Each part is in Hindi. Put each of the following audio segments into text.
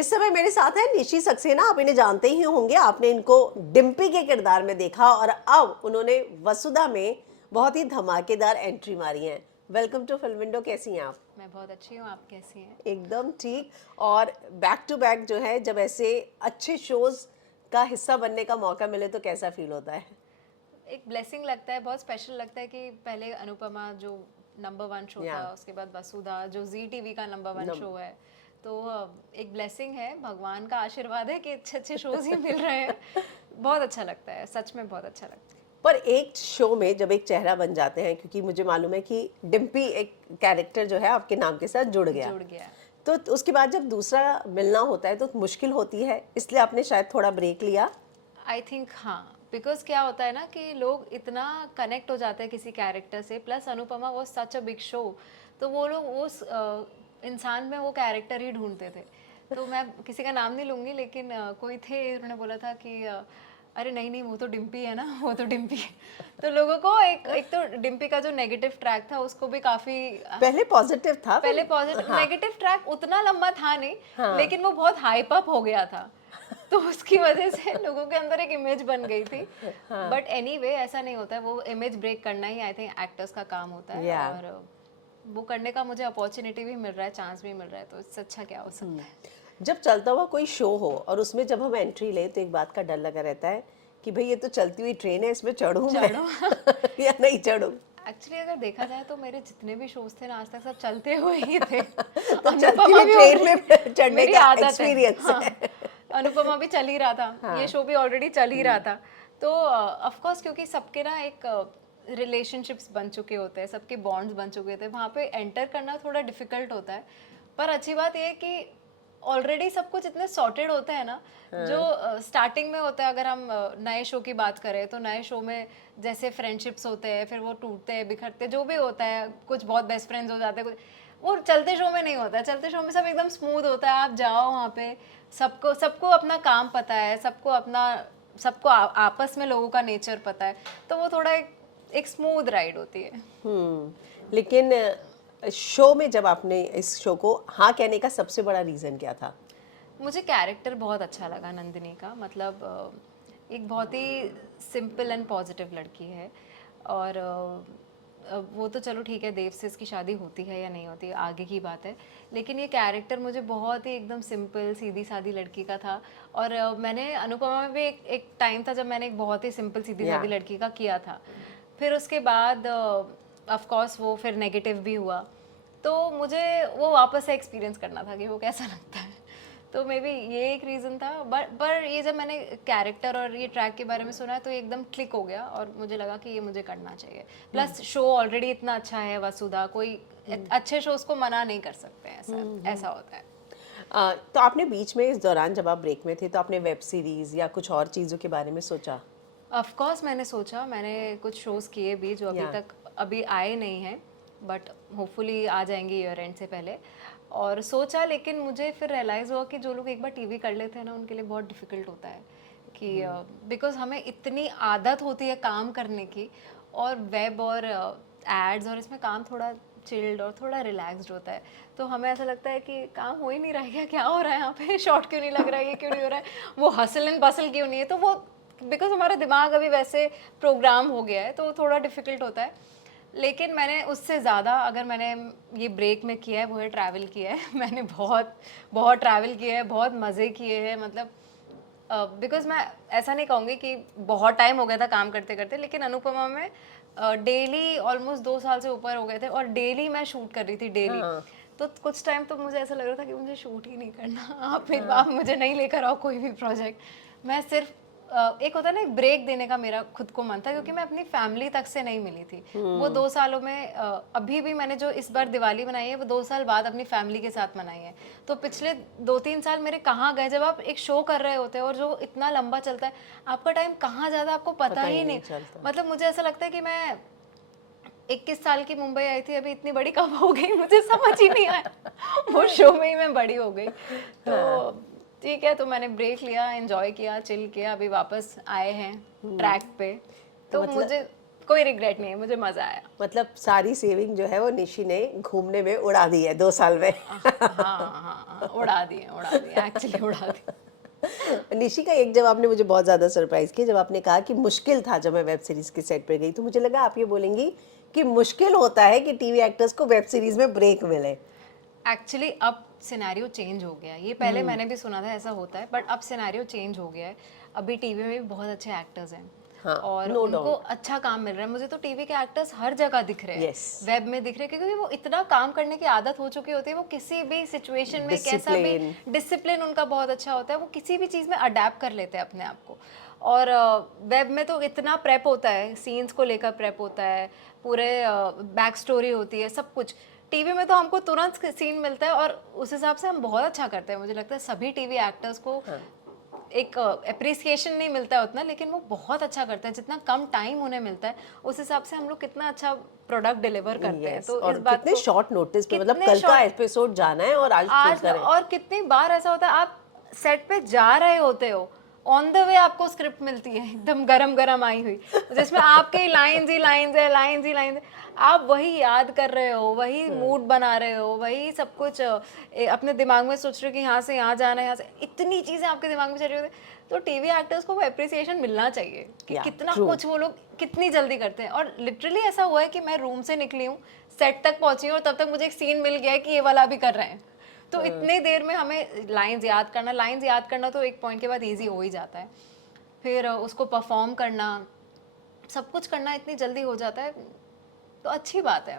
इस समय मेरे साथ है निशी सक्सेना। आप इन्हें जानते ही होंगे, आपने इनको डिम्पी के किरदार में देखा और अब उन्होंने वसुधा में बहुत ही धमाकेदार एंट्री मारी है। Welcome to Film Window. कैसी हैं आप? मैं बहुत अच्छी हूँ, आप कैसी हैं? एकदम ठीक। और बैक टू बैक जो है, जब ऐसे अच्छे शोज का हिस्सा बनने का मौका मिले तो कैसा फील होता है? एक ब्लेसिंग लगता है, बहुत स्पेशल लगता है कि पहले अनुपमा जो नंबर 1 शो या था, उसके बाद वसुधा जो जी टीवी का नंबर 1 शो है। तो एक ब्लेसिंग है, भगवान का आशीर्वाद है कि अच्छे अच्छे शोज ही मिल रहे हैं। बहुत अच्छा लगता है, सच में बहुत अच्छा लगता है। पर एक शो में जब एक चेहरा बन जाते हैं, क्योंकि मुझे मालूम है कि डिम्पी एक कैरेक्टर जो है आपके नाम के साथ जुड़ गया, जुड़ गया। तो उसके बाद जब दूसरा मिलना होता है तो मुश्किल होती है, इसलिए आपने शायद थोड़ा ब्रेक लिया। आई थिंक हाँ, बिकॉज क्या होता है ना कि लोग इतना कनेक्ट हो जाते हैं किसी कैरेक्टर से, प्लस अनुपमा वो सच अ बिग शो, तो वो लोग उस इंसान में वो कैरेक्टर ही ढूंढते थे। तो मैं किसी का नाम नहीं लूँगी, लेकिन कोई थे, उन्होंने बोला था कि अरे नहीं नहीं वो तो डिम्पी है ना, वो तो डिम्पी है। तो लोगों को एक तो डिम्पी का जो नेगेटिव ट्रैक था उसको भी काफ़ी पहले पॉजिटिव था पहले फिर। पॉजिटिव, हाँ नेगेटिव ट्रैक उतना लंबा था नहीं, हाँ लेकिन वो बहुत हाइप अप हो गया था। तो उसकी वजह से लोगों के अंदर एक इमेज बन गई थी। बट एनीवे ऐसा नहीं होता है, वो इमेज ब्रेक करना ही आई थिंक एक्टर्स का काम होता है। या और वो करने का मुझे अपॉर्चुनिटी भी मिल रहा है, चांस भी मिल रहा है, तो इससे अच्छा क्या हो सकता है। जब चलता हुआ कोई शो हो और उसमें जब हम एंट्री लें तो एक बात का डर लगा रहता है कि भाई ये तो चलती हुई ट्रेन है, इसमें चढ़ूं मैं चलो। या नहीं चढ़ूं। एक्चुअली अगर देखा जाए तो मेरे जितने भी शोज थे ना आज तक, सब चलते हुए ही थे। तो चलती अनुपमा हुई भी ट्रेन में ऑलरेडी चढ़ने मेरी का आदत है। एक्सपीरियंस हाँ, है। अनुपमा भी चल ही रहा था, ये हाँ शो भी ऑलरेडी चल ही रहा था। तो ऑफ कोर्स क्योंकि सबके ना एक रिलेशनशिप्स बन चुके होते हैं, सबके बॉन्ड्स बन चुके थे, वहाँ पे एंटर करना थोड़ा डिफिकल्ट होता है। पर अच्छी बात ये है कि ऑलरेडी सब कुछ इतने सॉर्टेड होता है ना, जो स्टार्टिंग में होता है। अगर हम नए शो की बात करें तो नए शो में जैसे फ्रेंडशिप्स होते हैं, फिर वो टूटते हैं, बिखरते, जो भी होता है, कुछ बहुत बेस्ट फ्रेंड्स हो जाते हैं, कुछ वो चलते शो में नहीं होता है। चलते शो में सब एकदम स्मूथ होता है, आप जाओ वहाँ पे, सबको सबको अपना काम पता है, सबको अपना, सबको आपस में लोगों का नेचर पता है, तो वो थोड़ा एक स्मूथ राइड होती है। लेकिन शो में जब आपने इस शो को हाँ कहने का सबसे बड़ा रीजन क्या था? मुझे कैरेक्टर बहुत अच्छा लगा नंदिनी का, मतलब एक बहुत ही सिंपल एंड पॉजिटिव लड़की है। और वो तो चलो ठीक है, देव से इसकी शादी होती है या नहीं होती है आगे की बात है, लेकिन ये कैरेक्टर मुझे बहुत ही एकदम सिंपल सीधी सादी लड़की का था। और मैंने अनुपमा में भी एक टाइम था जब मैंने एक बहुत ही सिंपल सीधी या सादी लड़की का किया था। फिर उसके बाद ऑफ कोर्स वो फिर नेगेटिव भी हुआ, तो मुझे वो वापस से एक्सपीरियंस करना था कि वो कैसा लगता है। तो मे बी ये एक रीज़न था। बट पर ये जब मैंने कैरेक्टर और ये ट्रैक के बारे में सुना तो ये एकदम क्लिक हो गया और मुझे लगा कि ये मुझे करना चाहिए। प्लस शो ऑलरेडी इतना अच्छा है वसुधा, कोई अच्छे शोज को मना नहीं कर सकते हैं, ऐसा ऐसा होता है। तो आपने बीच में इस दौरान जब आप ब्रेक में थे तो आपने वेब सीरीज या कुछ और चीज़ों के बारे में सोचा? ऑफ कोर्स मैंने सोचा, मैंने कुछ शोज़ किए भी जो या अभी आए नहीं हैं, बट होपफुली आ जाएंगे ईयर एंड से पहले। और सोचा, लेकिन मुझे फिर रियलाइज़ हुआ कि जो लोग एक बार टीवी कर लेते हैं ना, उनके लिए बहुत डिफ़िकल्ट होता है कि बिकॉज हमें इतनी आदत होती है काम करने की, और वेब और एड्स और इसमें काम थोड़ा चिल्ड और थोड़ा रिलैक्स्ड होता है। तो हमें ऐसा लगता है कि काम हो ही नहीं रहा है, क्या हो रहा है यहाँ पे, शॉर्ट क्यों नहीं लग रहा है, ये क्यों नहीं हो रहा है, वो हसल एंड बसल क्यों नहीं है। तो वो बिकॉज हमारा दिमाग अभी वैसे प्रोग्राम हो गया है, तो थोड़ा डिफ़िकल्ट होता है। लेकिन मैंने उससे ज़्यादा, अगर मैंने ये ब्रेक में किया है वो है ट्रैवल किया है। मैंने बहुत बहुत ट्रैवल किया है, बहुत मज़े किए हैं, मतलब बिकॉज मैं ऐसा नहीं कहूँगी कि बहुत टाइम हो गया था काम करते करते, लेकिन अनुपमा में डेली ऑलमोस्ट 2 साल से ऊपर हो गए थे और डेली मैं शूट कर रही थी, डेली। हाँ तो कुछ टाइम तो मुझे ऐसा लग रहा था कि मुझे शूट ही नहीं करना, आप मुझे नहीं लेकर आओ कोई भी प्रोजेक्ट। मैं सिर्फ एक होता है ना, एक ब्रेक देने का मेरा खुद को मन था, क्योंकि मैं अपनी फैमिली तक से नहीं मिली थी वो 2 सालों में। अभी भी मैंने जो इस बार दिवाली मनाई है वो 2 साल बाद अपनी फैमिली के साथ मनाई है। तो पिछले 2-3 साल मेरे कहाँ गए, जब आप एक शो कर रहे होते हैं और जो इतना लंबा चलता है, आपका टाइम कहाँ ज़्यादा आपको पता ही नहीं चलता। मतलब मुझे ऐसा लगता है कि मैं 21 साल की मुंबई आई थी, अभी इतनी बड़ी कब हो गई मुझे समझ ही नहीं आया। वो शो में ही मैं बड़ी हो गई। तो ठीक है, तो मैंने ब्रेक लिया, एंजॉय किया, चिल किया, अभी वापस आए हैं ट्रैक पे। तो तो मतलब मुझे कोई रिग्रेट नहीं है, मुझे मजा आया। मतलब सारी सेविंग जो है वो निशी ने घूमने में उड़ा दी है 2 साल में। हाँ, उड़ा दिए एक्चुअली उड़ा दिए। निशी का एक जवाब ने मुझे बहुत ज़्यादा सरप्राइज किया, जब आपने कहा कि मुश्किल था जब मैं वेब सीरीज के सेट पे गई, तो मुझे लगा आप ये बोलेंगी कि मुश्किल होता है कि टीवी एक्टर्स को वेब सीरीज में ब्रेक मिले। एक्चुअली अब सिनेरियो चेंज हो गया है। ये पहले मैंने भी सुना था ऐसा होता है, बट अब सिनेरियो चेंज हो गया है। अभी टीवी में भी बहुत अच्छे एक्टर्स हैं, हाँ, और no उनको doubt. अच्छा काम मिल रहा है। मुझे तो टीवी के एक्टर्स हर जगह दिख रहे हैं, Yes. वेब में दिख रहे हैं, क्योंकि वो इतना काम करने की आदत हो चुकी होती है। वो किसी भी सिचुएशन में कैसा भी Discipline. डिसिप्लिन उनका बहुत अच्छा होता है, वो किसी भी चीज़ में अडेप्ट कर लेते हैं अपने आप को। और वेब में तो इतना प्रेप होता है, सीन्स को लेकर प्रेप होता है, पूरे बैक स्टोरी होती है, सब कुछ। टीवी में तो हमको तुरंत सीन मिलता है और उस हिसाब से हम बहुत अच्छा करते हैं। मुझे लगता है सभी टीवी एक्टर्स को एक अप्रिसिएशन नहीं मिलता है उतना, लेकिन वो बहुत अच्छा करते हैं। जितना कम टाइम उन्हें मिलता है, उस हिसाब से हम लोग कितना अच्छा प्रोडक्ट डिलीवर करते हैं। Yes. तो और इस बात कितने को शॉर्ट नोटिस पे, मतलब कितने कल का short- एपिसोड जाना है और आज शूट आज करें। और कितनी बार ऐसा होता है, आप सेट पे जा रहे होते हो, ऑन द वे आपको स्क्रिप्ट मिलती है एकदम गरम गरम आई हुई, जिसमें आपके लाइंस ही लाइंस है, लाइंस ही लाइंस है। आप वही याद कर रहे हो, वही मूड बना रहे हो, वही सब कुछ अपने दिमाग में सोच रहे हो कि यहाँ से यहाँ जाना है, यहाँ से इतनी चीजें आपके दिमाग में चल रही होती है। तो टीवी एक्टर्स को वो अप्रिसिएशन मिलना चाहिए कि Yeah, कितना true. कुछ वो लोग कितनी जल्दी करते हैं। और लिटरली ऐसा हुआ है कि मैं रूम से निकली हूँ, सेट तक पहुंची हूँ, और तब तक मुझे एक सीन मिल गया है कि ये वाला अभी कर रहे हैं। तो इतने देर में हमें लाइंस याद करना तो एक पॉइंट के बाद इजी हो ही जाता है। फिर उसको परफॉर्म करना, सब कुछ करना इतनी जल्दी हो जाता है, तो अच्छी बात है।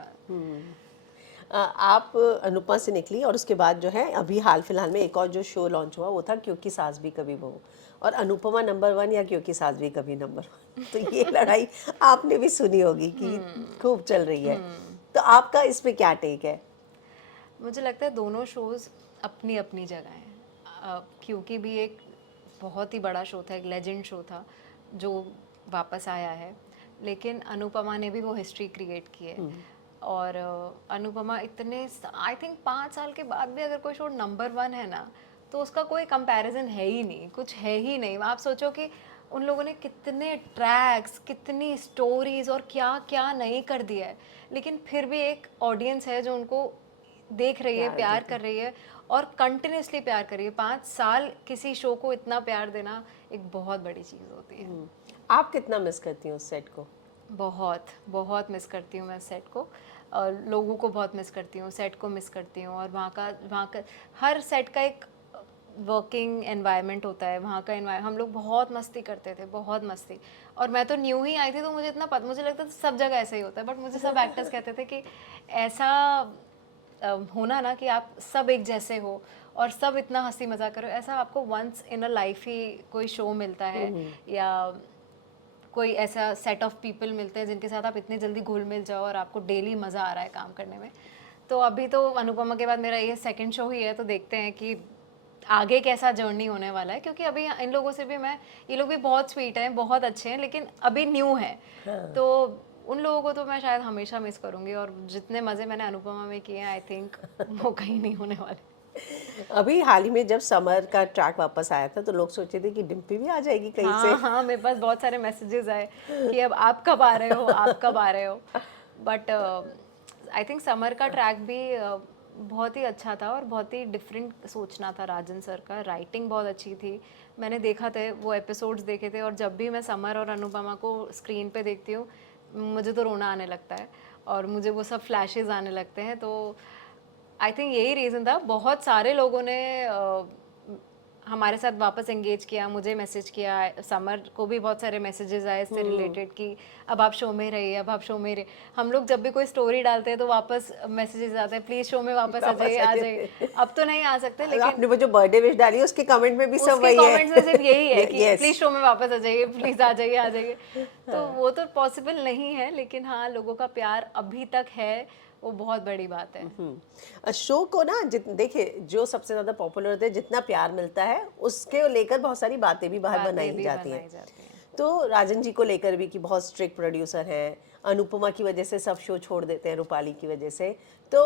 आप अनुपमा से निकली और उसके बाद जो है अभी हाल फिलहाल में एक और जो शो लॉन्च हुआ वो था क्योंकि सास भी कभी बहू, और अनुपमा नंबर 1 या क्योंकि सास भी कभी नंबर 1। तो ये लड़ाई आपने भी सुनी होगी कि खूब चल रही है। तो आपका इस पे क्या टेक है? मुझे लगता है दोनों शोज़ अपनी अपनी जगह हैं। क्योंकि भी एक बहुत ही बड़ा शो था, एक लेजेंड शो था जो वापस आया है, लेकिन अनुपमा ने भी वो हिस्ट्री क्रिएट की है। और अनुपमा इतने, आई थिंक 5 साल के बाद भी अगर कोई शो नंबर 1 है ना, तो उसका कोई कंपैरिजन है ही नहीं, कुछ है ही नहीं। आप सोचो कि उन लोगों ने कितने ट्रैक्स, कितनी स्टोरीज और क्या क्या नहीं कर दिया है, लेकिन फिर भी एक ऑडियंस है जो उनको देख रही है, प्यार कर रही है, और कंटिन्यूसली प्यार कर रही है। 5 साल किसी शो को इतना प्यार देना एक बहुत बड़ी चीज़ होती है। आप कितना मिस करती हैं उस सेट को? बहुत बहुत मिस करती हूँ मैं सेट को, और लोगों को बहुत मिस करती हूँ, सेट को मिस करती हूँ। और वहाँ का हर सेट का एक वर्किंग एनवायरनमेंट होता है। वहाँ का एनवायरमेंट, हम लोग बहुत मस्ती करते थे, बहुत मस्ती। और मैं तो न्यू ही आई थी, तो मुझे इतना मुझे लगता था सब जगह ऐसा ही होता है, बट मुझे सब एक्टर्स कहते थे कि ऐसा होना ना कि आप सब एक जैसे हो और सब इतना हंसी मजाक करो, ऐसा आपको वंस इन अ लाइफ ही कोई शो मिलता है, या कोई ऐसा सेट ऑफ पीपल मिलते हैं जिनके साथ आप इतनी जल्दी घुल मिल जाओ और आपको डेली मज़ा आ रहा है काम करने में। तो अभी तो अनुपमा के बाद मेरा ये सेकंड शो ही है, तो देखते हैं कि आगे कैसा जर्नी होने वाला है। क्योंकि अभी इन लोगों से भी ये लोग भी बहुत स्वीट हैं, बहुत अच्छे हैं, लेकिन अभी न्यू है। तो उन लोगों को तो मैं शायद हमेशा मिस करूंगी, और जितने मज़े मैंने अनुपमा में किए हैं, आई थिंक वो कहीं नहीं होने वाले। अभी हाल ही में जब समर का ट्रैक वापस आया था तो लोग सोचे थे कि डिम्पी भी आ जाएगी कहीं से। हाँ, मेरे पास बहुत सारे मैसेजेस आए कि अब आप कब आ रहे हो, आप कब आ रहे हो। बट आई थिंक समर का ट्रैक भी बहुत ही अच्छा था, और बहुत ही डिफरेंट सोचना था राजन सर का। राइटिंग बहुत अच्छी थी, मैंने देखा थे वो एपिसोड्स देखे थे, और जब भी मैं समर और अनुपमा को स्क्रीन पे देखती हूँ, मुझे तो रोना आने लगता है, और मुझे वो सब फ्लैशेस आने लगते हैं। तो आई थिंक यही रीज़न था। बहुत सारे लोगों ने हमारे साथ वापस एंगेज किया, मुझे मैसेज किया, समर को भी बहुत सारे मैसेजेस आए इससे रिलेटेड कि अब आप शो में रहिए, अब आप शो में रहिए। हम लोग जब भी कोई स्टोरी डालते हैं तो वापस मैसेजेस आते हैं, प्लीज़ शो में वापस आ जाइए, आ जाइए। अब तो नहीं आ सकते, लेकिन आपने वो जो बर्थडे विश डाली उसके कमेंट में भी सब उसके वही है। कमेंट्स में सिर्फ यही है कि Yes. प्लीज शो में वापस आ जाइए, प्लीज आ जाइए, आ जाइए। तो वो तो पॉसिबल नहीं है, लेकिन हाँ, लोगों का प्यार अभी तक है, वो बहुत बड़ी बात है। शो को ना देखिए, जो सबसे ज्यादा पॉपुलर होते हैं, जितना प्यार मिलता है उसके लेकर बहुत सारी बातें भी बाहर बातें बनाई भी जाती बनाई हैं। जाती हैं। तो राजन जी को लेकर भी कि बहुत स्ट्रिक्ट प्रोड्यूसर हैं, अनुपमा की वजह से सब शो छोड़ देते हैं, रूपाली की वजह से। तो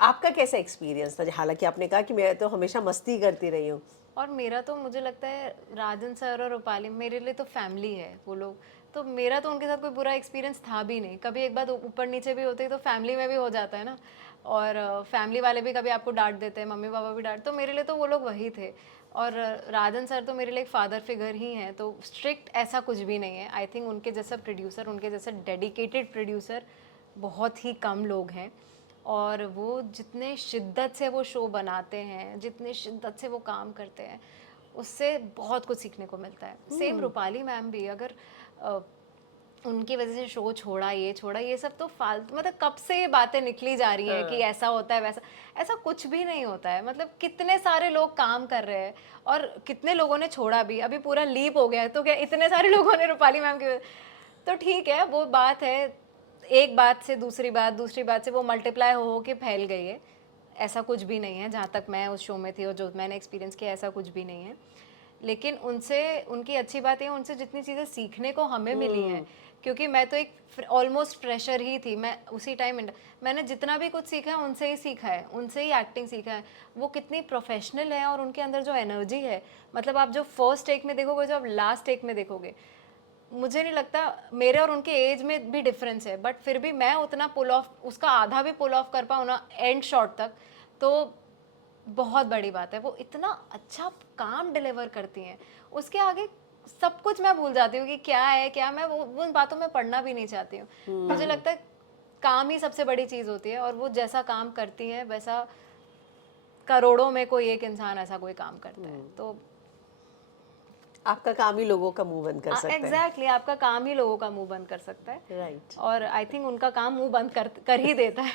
आपका कैसा एक्सपीरियंस था? हालांकि आपने कहा कि मैं तो हमेशा मस्ती करती रही हूँ। और मेरा तो, मुझे लगता है राजन सर और रूपाली मेरे लिए तो फैमिली है वो लोग। तो मेरा तो उनके साथ कोई बुरा एक्सपीरियंस था भी नहीं। कभी एक बार ऊपर नीचे भी होते तो फैमिली में भी हो जाता है ना, और फैमिली वाले भी कभी आपको डांट देते हैं, मम्मी पापा भी डांट, तो मेरे लिए तो वो लोग वही थे। और राजन सर तो मेरे लिए एक फादर फिगर ही हैं, तो स्ट्रिक्ट ऐसा कुछ भी नहीं है। आई थिंक उनके जैसा प्रोड्यूसर, उनके जैसा डेडिकेटेड प्रोड्यूसर बहुत ही कम लोग हैं। और वो जितने शिद्दत से वो शो बनाते हैं, जितने शिद्दत से वो काम करते हैं, उससे बहुत कुछ सीखने को मिलता है। सेम रूपाली मैम भी, अगर उनकी वजह से शो छोड़ा, ये सब तो फालतू, मतलब कब से ये बातें निकली जा रही है कि ऐसा होता है वैसा, ऐसा कुछ भी नहीं होता है। मतलब कितने सारे लोग काम कर रहे हैं और कितने लोगों ने छोड़ा भी, अभी पूरा लीप हो गया है, तो क्या इतने सारे लोगों ने रूपाली मैम की, तो ठीक है, वो बात है, एक बात से दूसरी बात, दूसरी बात से वो मल्टीप्लाई हो के फैल गई है। ऐसा कुछ भी नहीं है, जहाँ तक मैं उस शो में थी और जो मैंने एक्सपीरियंस किया, ऐसा कुछ भी नहीं है। लेकिन उनसे, उनकी अच्छी बात है, उनसे जितनी चीज़ें सीखने को हमें मिली हैं, क्योंकि मैं तो एक ऑलमोस्ट फ्रेशर ही थी, मैं उसी टाइम मैंने जितना भी कुछ सीखा है उनसे ही सीखा है, उनसे ही एक्टिंग सीखा है। वो कितनी प्रोफेशनल है और उनके अंदर जो एनर्जी है, मतलब आप जो फर्स्ट टेक में देखोगे, जो आप लास्ट टेक में देखोगे, मुझे नहीं लगता, मेरे और उनके एज में भी डिफरेंस है, बट फिर भी मैं उतना पुल ऑफ, उसका आधा भी पुल ऑफ कर पाऊँ ना एंड शॉट तक, तो बहुत बड़ी बात है। वो इतना अच्छा काम डिलीवर करती हैं, उसके आगे सब कुछ मैं भूल जाती हूँ कि क्या है क्या, मैं वो उन बातों में पढ़ना भी नहीं चाहती हूँ। मुझे लगता है काम ही सबसे बड़ी चीज़ होती है, और वो जैसा काम करती हैं वैसा करोड़ों में कोई एक इंसान ऐसा कोई काम करता है। तो आपका काम ही लोगों का मुंह बंद कर सकता है। एग्जैक्टली, आपका काम ही लोगों का मुंह बंद कर सकता है, राइट। और आई थिंक उनका काम मुंह बंद कर ही देता है।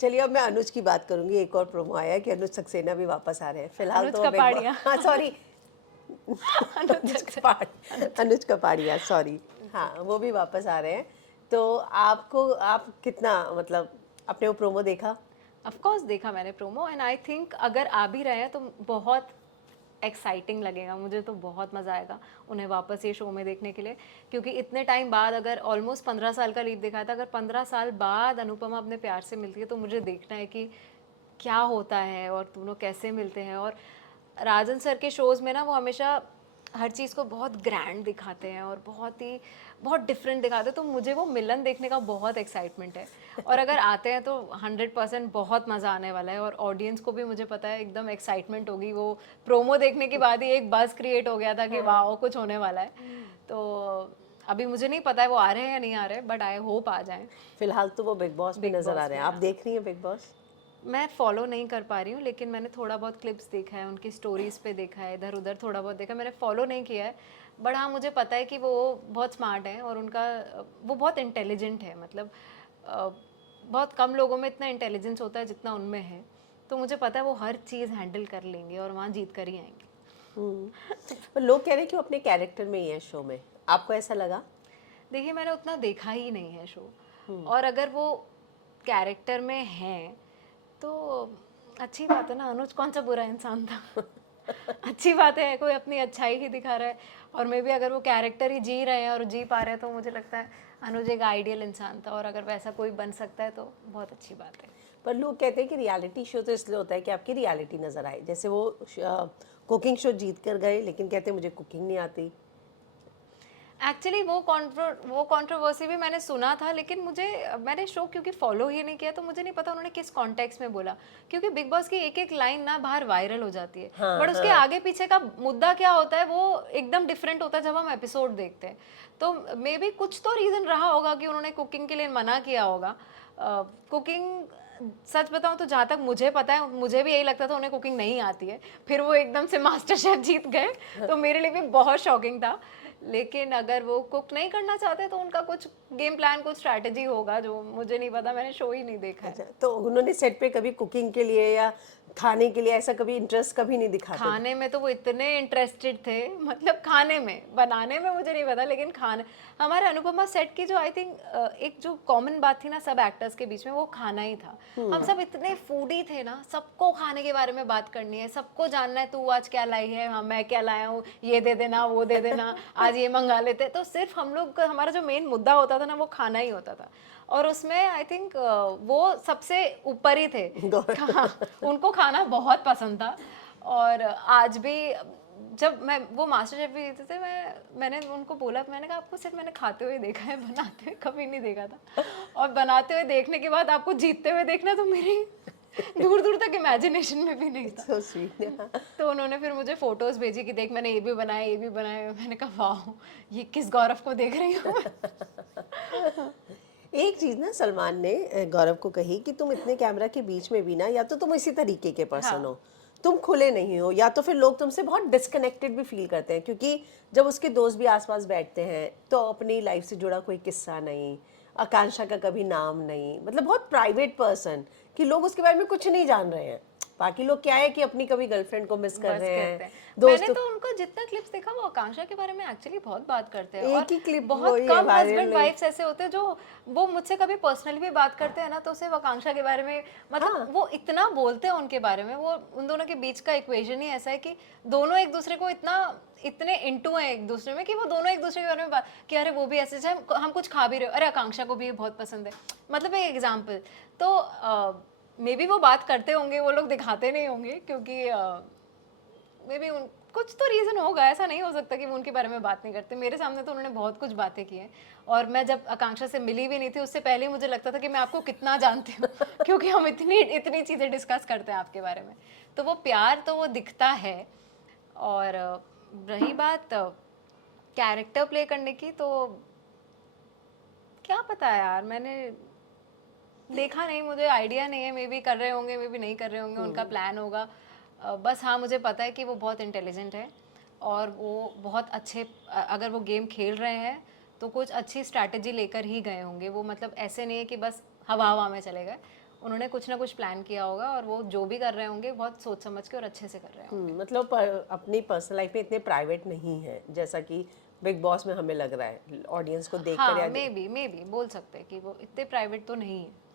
चलिए, अब मैं अनुज की बात करूंगी। एक और प्रोमो आया है कि अनुज सक्सेना भी वापस आ रहे हैं। फिलहाल अनुज तो Big Boss- कपाड़िया। हाँ सॉरी, अनुज कपाड़िया, सॉरी, हाँ, वो भी वापस आ रहे हैं। तो आप कितना, मतलब आपने वो प्रोमो देखा? ऑफ कोर्स देखा मैंने प्रोमो, एंड आई थिंक अगर आ भी रहे हैं तो बहुत एक्साइटिंग लगेगा, मुझे तो बहुत मज़ा आएगा उन्हें वापस ये शो में देखने के लिए, क्योंकि इतने टाइम बाद, अगर ऑलमोस्ट 15 साल का लीड दिखाया था, अगर 15 साल बाद अनुपमा अपने प्यार से मिलती है, तो मुझे देखना है कि क्या होता है और दोनों कैसे मिलते हैं। और राजन सर के शोज़ में ना, वो हमेशा हर चीज़ को बहुत ग्रैंड दिखाते हैं और बहुत डिफरेंट दिखाते हैं, तो मुझे वो मिलन देखने का बहुत एक्साइटमेंट है। और अगर आते हैं तो 100% बहुत मज़ा आने वाला है, और ऑडियंस को भी मुझे पता है एकदम एक्साइटमेंट होगी। वो प्रोमो देखने के बाद ही एक बज़ क्रिएट हो गया था कि वाह कुछ होने वाला है। तो अभी मुझे नहीं पता है वो आ रहे हैं या नहीं आ रहे, बट आई होप आ जाएं। फिलहाल तो वो बिग बॉस में Big नजर आ Boss रहे हैं। में, आप देख रही हैं बिग बॉस? मैं फॉलो नहीं कर पा रही हूँ, लेकिन मैंने थोड़ा बहुत क्लिप्स देखा है, उनकी स्टोरीज पे देखा है, इधर उधर थोड़ा बहुत देखा, मैंने फॉलो नहीं किया है। बट हाँ, मुझे पता है कि वो बहुत स्मार्ट हैं, और उनका वो बहुत इंटेलिजेंट है। मतलब बहुत कम लोगों में इतना इंटेलिजेंस होता है जितना उनमें है, तो मुझे पता है वो हर चीज़ हैंडल कर लेंगे और वहाँ जीत कर ही आएंगे। पर लोग कह रहे हैं कि वो अपने कैरेक्टर में ही है शो में। आपको ऐसा लगा? देखिए, मैंने उतना देखा ही नहीं है शो, और अगर वो कैरेक्टर में हैं तो अच्छी बात है ना। अनुज कौन सा बुरा इंसान था? अच्छी बात है, कोई अपनी अच्छाई ही दिखा रहा है, और मे भी अगर वो कैरेक्टर ही जी रहे हैं और जी पा रहे हैं, तो मुझे लगता है अनुज एक आइडियल इंसान था, और अगर वैसा कोई बन सकता है तो बहुत अच्छी बात है। पर लोग कहते हैं कि रियलिटी शो तो इसलिए होता है कि आपकी रियलिटी नजर आए। जैसे वो कुकिंग शो जीत कर गए, लेकिन कहते हैं मुझे कुकिंग नहीं आती। एक्चुअली वो कंट्रोवर्सी भी मैंने सुना था, लेकिन मैंने शो क्योंकि फॉलो ही नहीं किया, तो मुझे नहीं पता उन्होंने किस कॉन्टेक्स्ट में बोला, क्योंकि बिग बॉस की एक एक लाइन ना बाहर वायरल हो जाती है, बट उसके आगे पीछे का मुद्दा क्या होता है वो एकदम डिफरेंट होता है जब हम एपिसोड देखते हैं। तो मे बी कुछ तो रीज़न रहा होगा कि उन्होंने कुकिंग के लिए मना किया होगा। कुकिंग, सच बताऊं तो जहाँ तक मुझे पता है, मुझे भी यही लगता था उन्हें कुकिंग नहीं आती है, फिर वो एकदम से मास्टर शेफ जीत गए, तो मेरे लिए भी बहुत शॉकिंग था। लेकिन अगर वो कुक नहीं करना चाहते तो उनका कुछ गेम प्लान, कुछ स्ट्रैटेजी होगा जो मुझे नहीं पता, मैंने शो ही नहीं देखा है। अच्छा, तो उन्होंने सेट पे कभी कुकिंग के लिए या खाने के लिए ऐसा कभी इंटरेस्ट कभी नहीं दिखाते? खाने में तो वो इतने इंटरेस्टेड थे, मतलब खाने में, बनाने में मुझे नहीं पता, लेकिन खाने, हमारे अनुपमा सेट की जो आई थिंक एक जो कॉमन बात थी ना सब एक्टर्स के बीच में, वो खाना ही था। हम सब इतने फूडी थे ना, सबको खाने के बारे में बात करनी है, सबको जानना है तू आज क्या लाई है, हाँ मैं क्या लाया हूँ, ये दे देना वो दे देना, आज ये मंगा लेते। तो सिर्फ हम लोग का, हमारा जो मेन मुद्दा होता था ना, वो खाना ही होता था, और उसमें आई थिंक वो सबसे ऊपर ही थे। हाँ, उनको खाना बहुत पसंद था, और आज भी जब मैं वो मास्टर शेफ भी देते थे, मैंने उनको बोला, मैंने कहा आपको सिर्फ मैंने खाते हुए देखा है, बनाते हुए कभी नहीं देखा था, और बनाते हुए देखने के बाद आपको जीतते हुए देखना तो मेरी दूर दूर तक इमेजिनेशन में भी नहीं था। So sweet. तो उन्होंने फिर मुझे फोटोज भेजी कि देख मैंने ये भी बनाया, ये भी बनाया। मैंने कहा वाह, ये किस गौरव को देख रही हूँ मैं। एक चीज ना सलमान ने गौरव को कही कि तुम इतने कैमरा के बीच में भी ना, या तो तुम इसी तरीके के पर्सन हाँ। हो, तुम खुले नहीं हो, या तो फिर लोग तुमसे बहुत डिस्कनेक्टेड भी फील करते हैं, क्योंकि जब उसके दोस्त भी आसपास बैठते हैं तो अपनी लाइफ से जुड़ा कोई किस्सा नहीं, आकांक्षा का कभी नाम नहीं, मतलब बहुत प्राइवेट पर्सन कि लोग उसके बारे में कुछ नहीं जान रहे हैं। बाकी लोग क्या है कि अपनी कभी गर्लफ्रेंड को मिस कर बस रहे करते हैं, हैं। मैंने दोस्तों। तो उनको जितना क्लिप्स देखा वो आकांक्षा के बारे में एक्चुअली बहुत बात करते हैं, एक और ही clip बहुत वही है, कम viral हस्बैंड नहीं। वाइफ्स ऐसे होते हैं जो वो मुझसे कभी पर्सनली भी बात करते हैं ना, तो सिर्फ आकांक्षा के बारे में, मतलब हाँ। वो इतना बोलते हैं उनके बारे में। वो उन दोनों के बीच का इक्वेशन ही ऐसा है कि दोनों एक दूसरे को इतने इंटू हैं एक दूसरे में, कि वो दोनों एक दूसरे के बारे में बात कि अरे वो भी ऐसे, जैसे हम कुछ खा भी रहे हो, अरे आकांक्षा को भी ये बहुत पसंद है, मतलब एक एग्जाम्पल। तो मे बी वो बात करते होंगे, वो लोग दिखाते नहीं होंगे, क्योंकि मे बी उन कुछ तो रीज़न होगा, ऐसा नहीं हो सकता कि वो उनके बारे में बात नहीं करते। मेरे सामने तो उन्होंने बहुत कुछ बातें की हैं, और मैं जब आकांक्षा से मिली भी नहीं थी उससे पहले ही मुझे लगता था कि मैं आपको कितना जानती हूँ क्योंकि हम इतनी इतनी चीज़ें डिस्कस करते हैं आपके बारे में। तो वो प्यार तो वो दिखता है। और रही बात कैरेक्टर प्ले करने की, तो क्या पता यार, मैंने देखा नहीं, मुझे आइडिया नहीं है। मे बी कर रहे होंगे, मे बी नहीं कर रहे होंगे, उनका प्लान होगा। बस हाँ, मुझे पता है कि वो बहुत इंटेलिजेंट है, और वो बहुत अच्छे, अगर वो गेम खेल रहे हैं तो कुछ अच्छी स्ट्रैटेजी लेकर ही गए होंगे वो। मतलब ऐसे नहीं है कि बस हवा हवा में चले गए, उन्होंने कुछ ना कुछ प्लान किया होगा, और वो जो भी कर रहे होंगे बहुत सोच समझ के और अच्छे से कर रहे होंगे। मतलब अपनी पर्सनल लाइफ में इतने प्राइवेट नहीं है जैसा कि बिग बॉस में हमें लग रहा है, ऑडियंस को देखकर हाँ, या मे बी बोल सकते हैं कि वो इतने प्राइवेट तो नहीं है।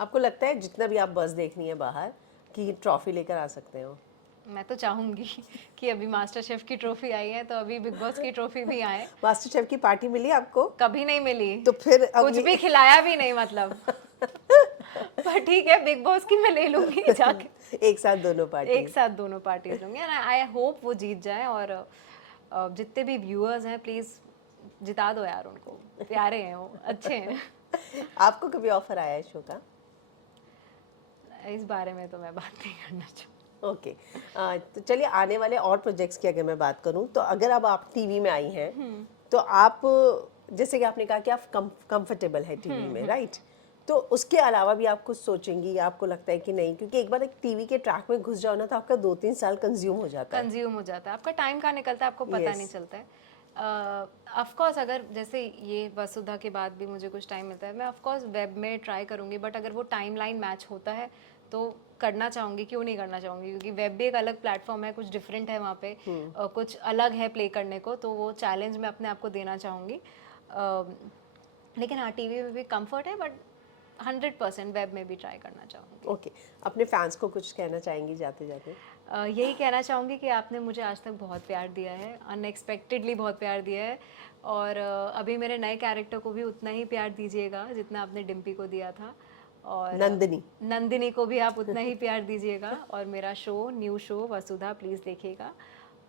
आपको लगता है जितना भी आप बस देखनी है बाहर कि ट्रॉफी लेकर आ सकते हो? मैं तो चाहूंगी कि अभी मास्टर शेफ की ट्रॉफी आई है, तो अभी बिग बॉस की ट्रॉफी भी आए। मास्टर शेफ की पार्टी मिली आपको? कभी नहीं मिली, तो फिर अब कुछ भी खिलाया भी नहीं, मतलब पर ठीक है, बिग बॉस की मैं ले लूंगी जाके। एक साथ दोनों पार्टी। एक साथ दोनों पार्टीज लूंगी, एंड आई होप वो जीत जाए। और जितने भी व्यूअर्स हैं प्लीज जिता दो यार उनको, प्यारे हैं वो, अच्छे हैं। आपको कभी ऑफर आया है शो का? इस बारे में तो मैं बात नहीं करना चाहूँगी। ओके। तो चलिए, आने वाले और प्रोजेक्ट्स की अगर मैं बात करूं, तो अगर अब आप टीवी में आई हैं तो आप, जैसे कि आपने कहा कि आप कंफर्टेबल है टीवी में, राइट? तो उसके अलावा भी आप कुछ सोचेंगी, या आपको लगता है कि नहीं, क्योंकि एक बार एक टीवी के ट्रैक में घुस जाओ ना तो आपका 2-3 साल कंज्यूम हो जाता है। कंज्यूम हो जाता है, आपका टाइम कहाँ निकलता है आपको पता Yes. नहीं चलता है। ऑफ कोर्स अगर जैसे ये वसुधा के बाद भी मुझे कुछ टाइम मिलता है, मैं ऑफ कोर्स वेब में ट्राई करूँगी, बट अगर वो टाइमलाइन मैच होता है तो करना चाहूँगी, क्यों नहीं करना चाहूँगी, क्योंकि वेब भी एक अलग प्लेटफॉर्म है, कुछ डिफरेंट है वहाँ पे, कुछ अलग है प्ले करने को, तो वो चैलेंज मैं अपने आप को देना चाहूँगी। लेकिन हाँ, टीवी में भी कंफर्ट है, बट 100% वेब में भी ट्राई करना चाहूँगी। ओके। अपने फैंस को कुछ कहना चाहेंगी जाते जाते? यही कहना चाहूँगी कि आपने मुझे आज तक बहुत प्यार दिया है, अनएक्सपेक्टेडली बहुत प्यार दिया है, और अभी मेरे नए कैरेक्टर को भी उतना ही प्यार दीजिएगा जितना आपने डिम्पी को दिया था, और नंदिनी। नंदिनी को भी आप उतना ही प्यार दीजिएगा। और मेरा show, new show Vasudha, please देखिएगा।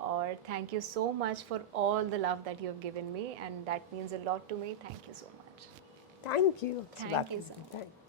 और thank you so much for all the love that you have given me, and that means a lot to me. Thank you so much. Thank you. Thank you so much.